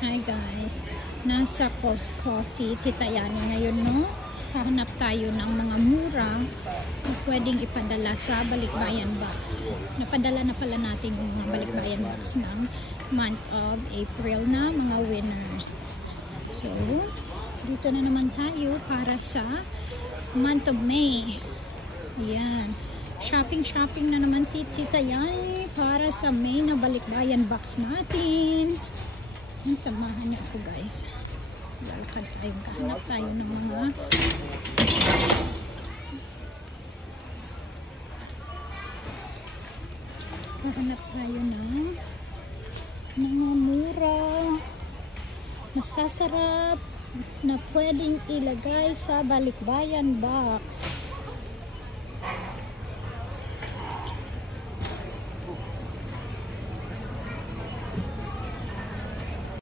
Hi guys, nasa Costco si Tita Yani ngayon, no? Hahanap tayo ng mga mura na pwedeng ipadala sa Balikbayan Box. Napadala na pala natin yung mga Balikbayan Box ng month of April na mga winners. So, dito na naman tayo para sa month of May. Ayan. Shopping na naman si Tita Yani para sa May na Balikbayan Box natin. Samahan niyo ako guys. Lalakad tayo, kahanap tayo ng mga mura, masasarap na pwedeng ilagay sa Balikbayan Box.